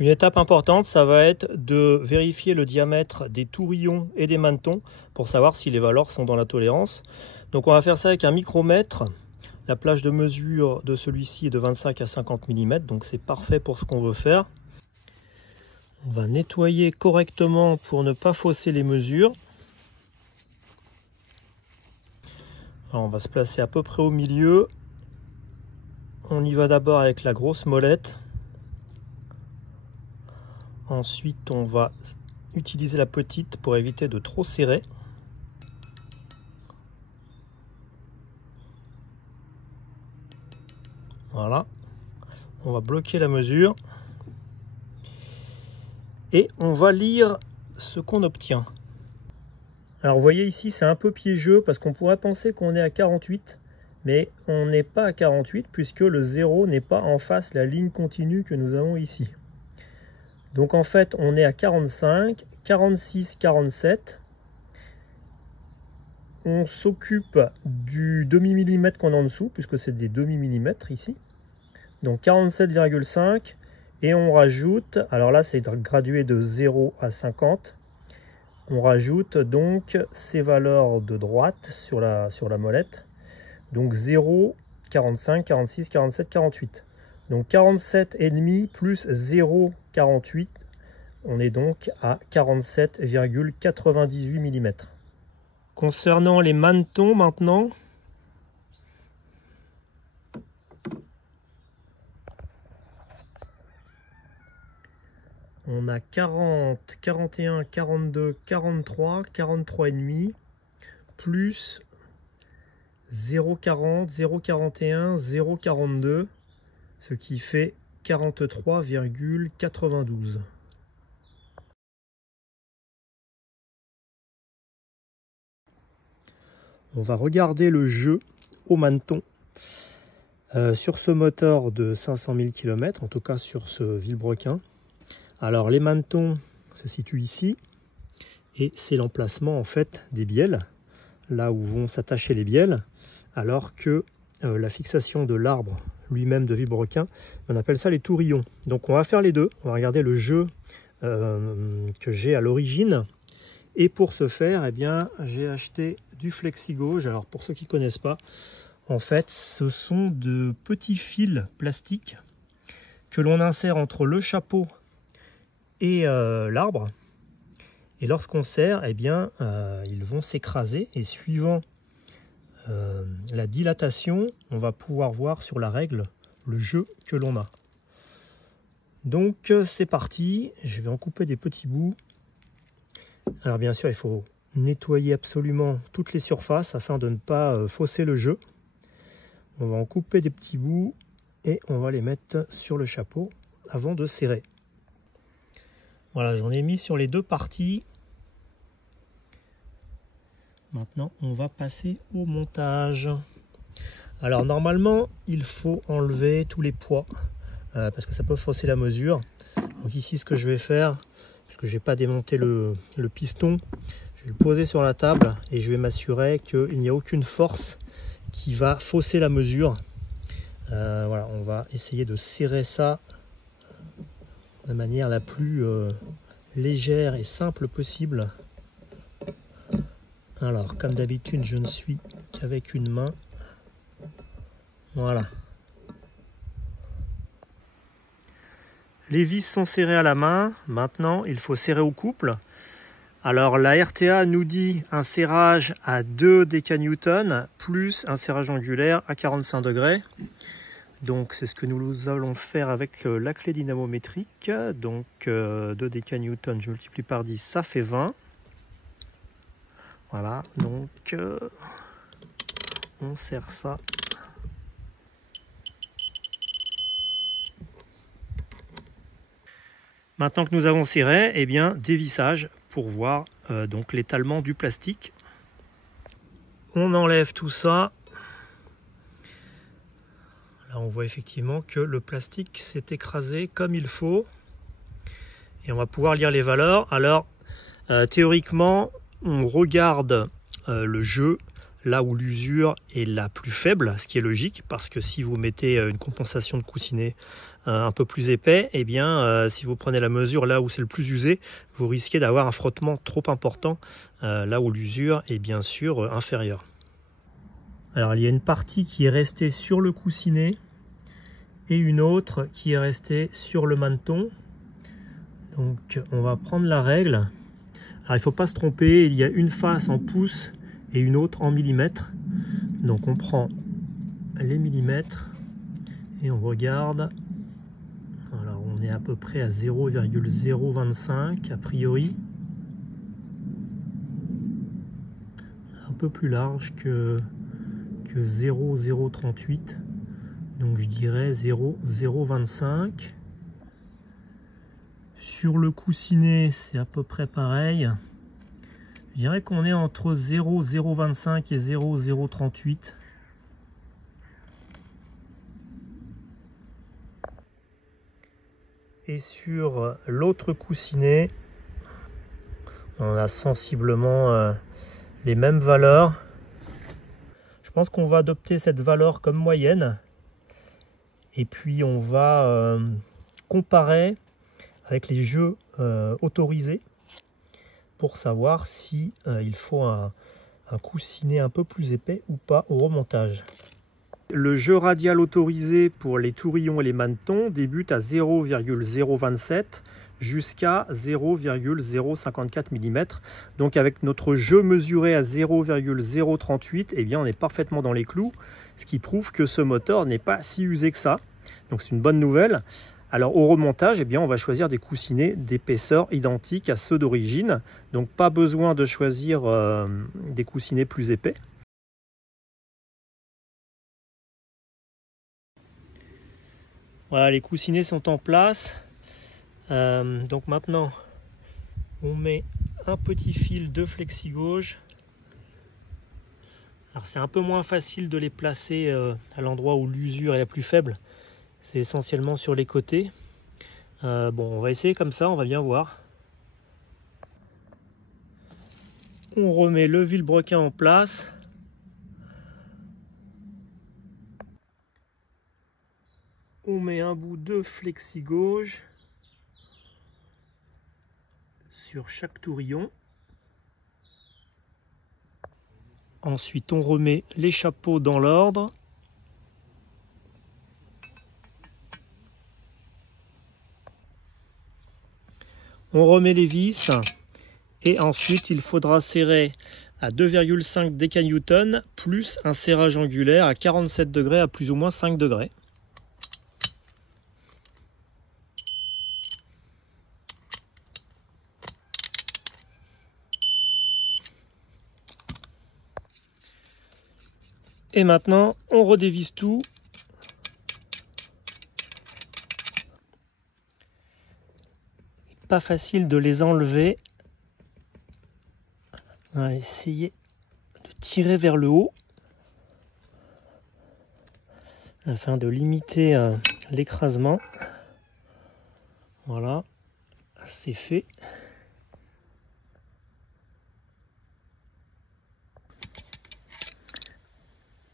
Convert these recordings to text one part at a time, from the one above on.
Une étape importante, ça va être de vérifier le diamètre des tourillons et des manetons pour savoir si les valeurs sont dans la tolérance. Donc on va faire ça avec un micromètre. La plage de mesure de celui-ci est de 25 à 50 mm, donc c'est parfait pour ce qu'on veut faire. On va nettoyer correctement pour ne pas fausser les mesures. Alors on va se placer à peu près au milieu. On y va d'abord avec la grosse molette. Ensuite, on va utiliser la petite pour éviter de trop serrer. Voilà. On va bloquer la mesure. Et on va lire ce qu'on obtient. Alors vous voyez ici, c'est un peu piégeux parce qu'on pourrait penser qu'on est à 48. Mais on n'est pas à 48 puisque le 0 n'est pas en face de la ligne continue que nous avons ici. Donc en fait, on est à 45, 46, 47. On s'occupe du demi-millimètre qu'on a en dessous, puisque c'est des demi-millimètres ici. Donc 47,5. Et on rajoute, alors là c'est gradué de 0 à 50. On rajoute donc ces valeurs de droite sur la molette. Donc 0, 45, 46, 47, 48. Donc 47,5 plus 0,48, on est donc à 47,98 mm. Concernant les manetons maintenant, on a 40, 41, 42, 43, 43,5 plus 0,40, 0,41, 0,42, ce qui fait 43,92. On va regarder le jeu au maneton sur ce moteur de 500 000 km, en tout cas sur ce vilebrequin. Alors les manetons se situent ici et c'est l'emplacement en fait des bielles, là où vont s'attacher les bielles, alors que la fixation de l'arbre lui-même de vilebrequin, on appelle ça les tourillons. Donc on va faire les deux, on va regarder le jeu que j'ai à l'origine. Et pour ce faire, eh bien, j'ai acheté du flexi-gauge. Alors pour ceux qui ne connaissent pas, en fait, ce sont de petits fils plastiques que l'on insère entre le chapeau et l'arbre. Et lorsqu'on serre, eh bien, ils vont s'écraser. Et suivant la dilatation, on va pouvoir voir sur la règle le jeu que l'on a. Donc c'est parti, je vais en couper des petits bouts. Alors bien sûr, il faut nettoyer absolument toutes les surfaces afin de ne pas fausser le jeu. On va en couper des petits bouts et on va les mettre sur le chapeau avant de serrer. Voilà, j'en ai mis sur les deux parties. Maintenant, on va passer au montage. Alors normalement, il faut enlever tous les poids parce que ça peut fausser la mesure. Donc ici, ce que je vais faire, puisque je n'ai pas démonté le piston, je vais le poser sur la table et je vais m'assurer qu'il n'y a aucune force qui va fausser la mesure. Voilà, on va essayer de serrer ça de manière la plus légère et simple possible. Alors, comme d'habitude, je ne suis qu'avec une main. Voilà. Les vis sont serrées à la main. Maintenant, il faut serrer au couple. Alors, la RTA nous dit un serrage à 2 décanewtons plus un serrage angulaire à 45 degrés. Donc, c'est ce que nous allons faire avec la clé dynamométrique. Donc, 2 décanewtons, je multiplie par 10, ça fait 20. Voilà, donc on serre ça. Maintenant que nous avons serré, eh bien, dévissage pour voir donc l'étalement du plastique. On enlève tout ça. Là, on voit effectivement que le plastique s'est écrasé comme il faut. Et on va pouvoir lire les valeurs. Alors, théoriquement, on regarde le jeu là où l'usure est la plus faible, ce qui est logique, parce que si vous mettez une compensation de coussinet un peu plus épais, eh bien, si vous prenez la mesure là où c'est le plus usé, vous risquez d'avoir un frottement trop important, là où l'usure est bien sûr inférieure. Alors, il y a une partie qui est restée sur le coussinet et une autre qui est restée sur le maneton. Donc, on va prendre la règle. Alors, il ne faut pas se tromper, il y a une face en pouces et une autre en millimètres. Donc, on prend les millimètres et on regarde. Alors, on est à peu près à 0,025 a priori. Un peu plus large que 0,038. Donc, je dirais 0,025. Sur le coussinet, c'est à peu près pareil. Je dirais qu'on est entre 0,025 et 0,038. Et sur l'autre coussinet, on a sensiblement les mêmes valeurs. Je pense qu'on va adopter cette valeur comme moyenne. Et puis on va comparer avec les jeux autorisés pour savoir si il faut un coussinet un peu plus épais ou pas au remontage. Le jeu radial autorisé pour les tourillons et les manetons débute à 0,027 jusqu'à 0,054 mm. Donc avec notre jeu mesuré à 0,038, eh bien on est parfaitement dans les clous, ce qui prouve que ce moteur n'est pas si usé que ça. Donc c'est une bonne nouvelle. Alors au remontage, eh bien, on va choisir des coussinets d'épaisseur identique à ceux d'origine. Donc pas besoin de choisir des coussinets plus épais. Voilà, les coussinets sont en place. Donc maintenant, on met un petit fil de flexi-gauge. Alors c'est un peu moins facile de les placer à l'endroit où l'usure est la plus faible. C'est essentiellement sur les côtés. Bon, on va essayer comme ça, on va bien voir. On remet le vilebrequin en place. On met un bout de flexi-gauge sur chaque tourillon. Ensuite, on remet les chapeaux dans l'ordre. On remet les vis et ensuite il faudra serrer à 2,5 décanewtons plus un serrage angulaire à 47 degrés à plus ou moins 5 degrés. Et maintenant on redévisse tout. Pas facile de les enlever. On va essayer de tirer vers le haut afin de limiter l'écrasement. Voilà, c'est fait.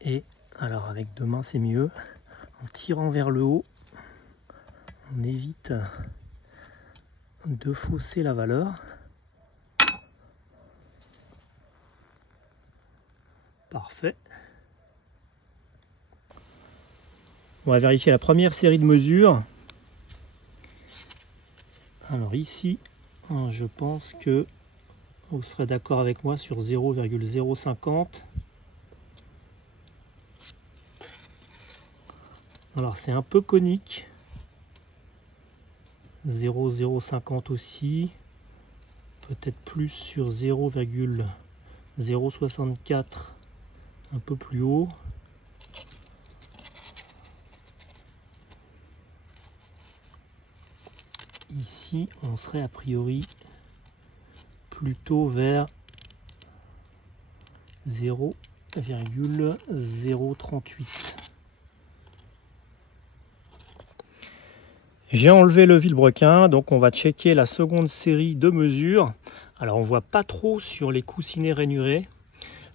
Et alors avec deux mains c'est mieux. En tirant vers le haut, on évite de fausser la valeur. Parfait. On va vérifier la première série de mesures. Alors ici, je pense que vous serez d'accord avec moi sur 0,050. Alors c'est un peu conique. 0,050 aussi, peut-être plus sur 0,064, un peu plus haut. Ici, on serait a priori plutôt vers 0,038. J'ai enlevé le vilebrequin, donc on va checker la seconde série de mesures. Alors on voit pas trop sur les coussinets rainurés.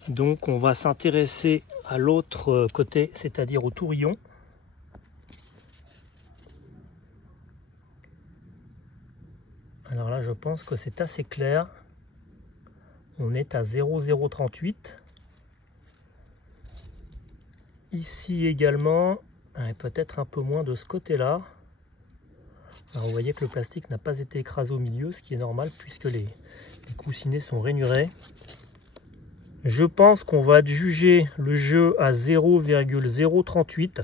Donc on va s'intéresser à l'autre côté, c'est-à-dire au tourillon. Alors là, je pense que c'est assez clair. On est à 0,038. Ici également, et peut-être un peu moins de ce côté-là. Alors vous voyez que le plastique n'a pas été écrasé au milieu, ce qui est normal puisque les coussinets sont rainurés. Je pense qu'on va adjuger le jeu à 0,038.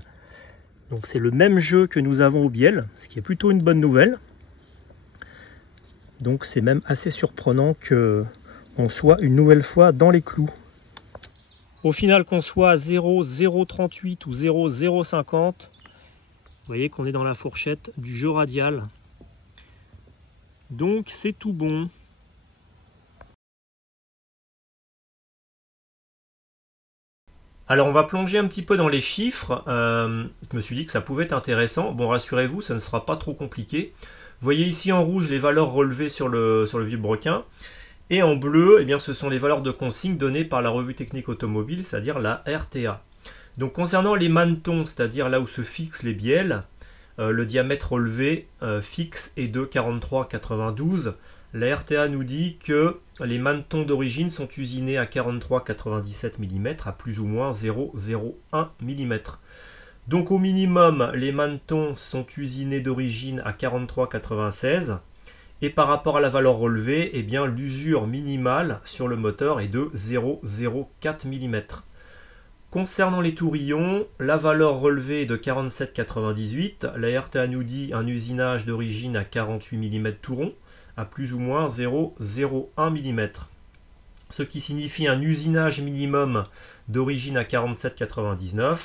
Donc c'est le même jeu que nous avons au bielle, ce qui est plutôt une bonne nouvelle. Donc c'est même assez surprenant qu'on soit une nouvelle fois dans les clous. Au final, qu'on soit à 0,038 ou 0,050, vous voyez qu'on est dans la fourchette du jeu radial. Donc c'est tout bon. Alors on va plonger un petit peu dans les chiffres. Je me suis dit que ça pouvait être intéressant. Bon, rassurez-vous, ça ne sera pas trop compliqué. Vous voyez ici en rouge les valeurs relevées sur le vilebrequin. Et en bleu, eh bien, ce sont les valeurs de consigne données par la revue technique automobile, c'est-à-dire la RTA. Donc concernant les manetons, c'est-à-dire là où se fixent les bielles, le diamètre relevé fixe est de 43,92. La RTA nous dit que les manetons d'origine sont usinés à 43,97 mm à plus ou moins 0,01 mm. Donc au minimum, les manetons sont usinés d'origine à 43,96. Et par rapport à la valeur relevée, eh bien l'usure minimale sur le moteur est de 0,04 mm. Concernant les tourillons, la valeur relevée est de 47,98. La RTA nous dit un usinage d'origine à 48 mm tout rond, à plus ou moins 0,01 mm. Ce qui signifie un usinage minimum d'origine à 47,99.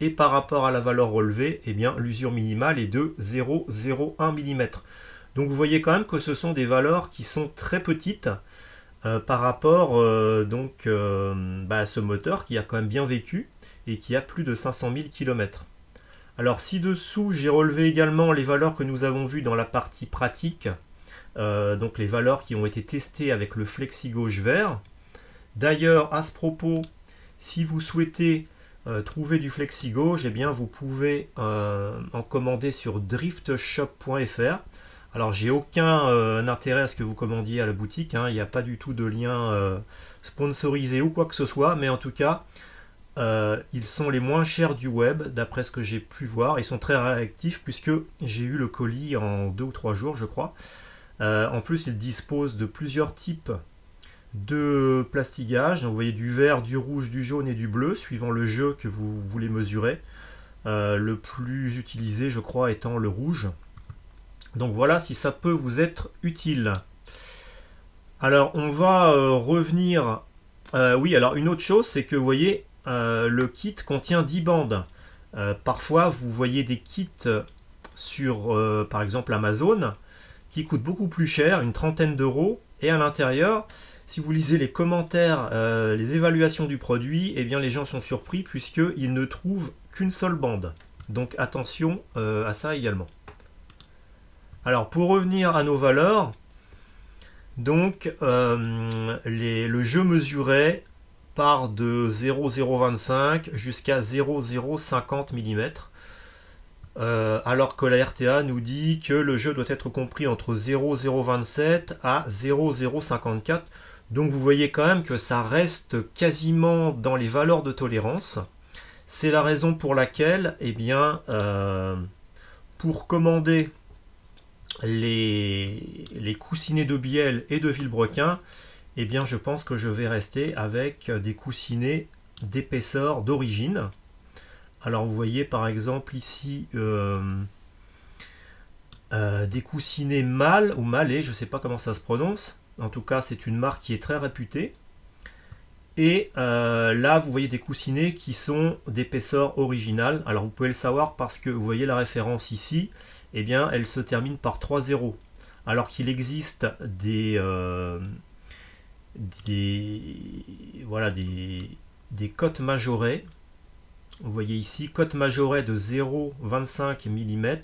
Et par rapport à la valeur relevée, eh bien l'usure minimale est de 0,01 mm. Donc vous voyez quand même que ce sont des valeurs qui sont très petites par rapport à ce moteur qui a quand même bien vécu et qui a plus de 500 000 km. Alors ci-dessous, j'ai relevé également les valeurs que nous avons vues dans la partie pratique, donc les valeurs qui ont été testées avec le flexi-gauche vert. D'ailleurs, à ce propos, si vous souhaitez trouver du flexi-gauche, eh bien vous pouvez en commander sur driftshop.fr. Alors j'ai aucun intérêt à ce que vous commandiez à la boutique, hein. Il n'y a pas du tout de lien sponsorisé ou quoi que ce soit, mais en tout cas ils sont les moins chers du web d'après ce que j'ai pu voir. Ils sont très réactifs puisque j'ai eu le colis en 2 ou 3 jours je crois. En plus ils disposent de plusieurs types de plastigage. Donc, vous voyez du vert, du rouge, du jaune et du bleu suivant le jeu que vous voulez mesurer. Le plus utilisé je crois étant le rouge. Donc voilà, si ça peut vous être utile. Alors on va revenir. Oui, alors une autre chose, c'est que vous voyez, le kit contient 10 bandes. Parfois, vous voyez des kits sur, par exemple, Amazon, qui coûtent beaucoup plus cher, une trentaine d'euros. Et à l'intérieur, si vous lisez les commentaires, les évaluations du produit, eh bien les gens sont surpris puisqu'ils ne trouvent qu'une seule bande. Donc attention à ça également. Alors pour revenir à nos valeurs, donc le jeu mesurait part de 0,025 jusqu'à 0,050 mm, alors que la RTA nous dit que le jeu doit être compris entre 0,027 à 0,054. Donc vous voyez quand même que ça reste quasiment dans les valeurs de tolérance. C'est la raison pour laquelle, eh bien, pour commander les coussinets de bielle et de vilebrequin, eh bien je pense que je vais rester avec des coussinets d'épaisseur d'origine. Alors vous voyez par exemple ici des coussinets mâles ou malais, je ne sais pas comment ça se prononce. En tout cas c'est une marque qui est très réputée. Et là vous voyez des coussinets qui sont d'épaisseur originale. Alors vous pouvez le savoir parce que vous voyez la référence ici. Eh bien, elle se termine par 3 zéros. Alors qu'il existe des cotes majorées. Vous voyez ici, cote majorée de 0,25 mm.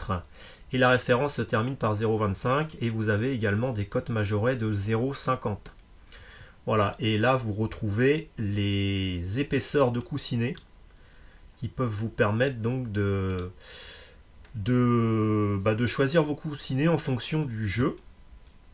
Et la référence se termine par 0,25. Et vous avez également des cotes majorées de 0,50. Voilà, et là vous retrouvez les épaisseurs de coussinets qui peuvent vous permettre donc de choisir vos coussinets en fonction du jeu.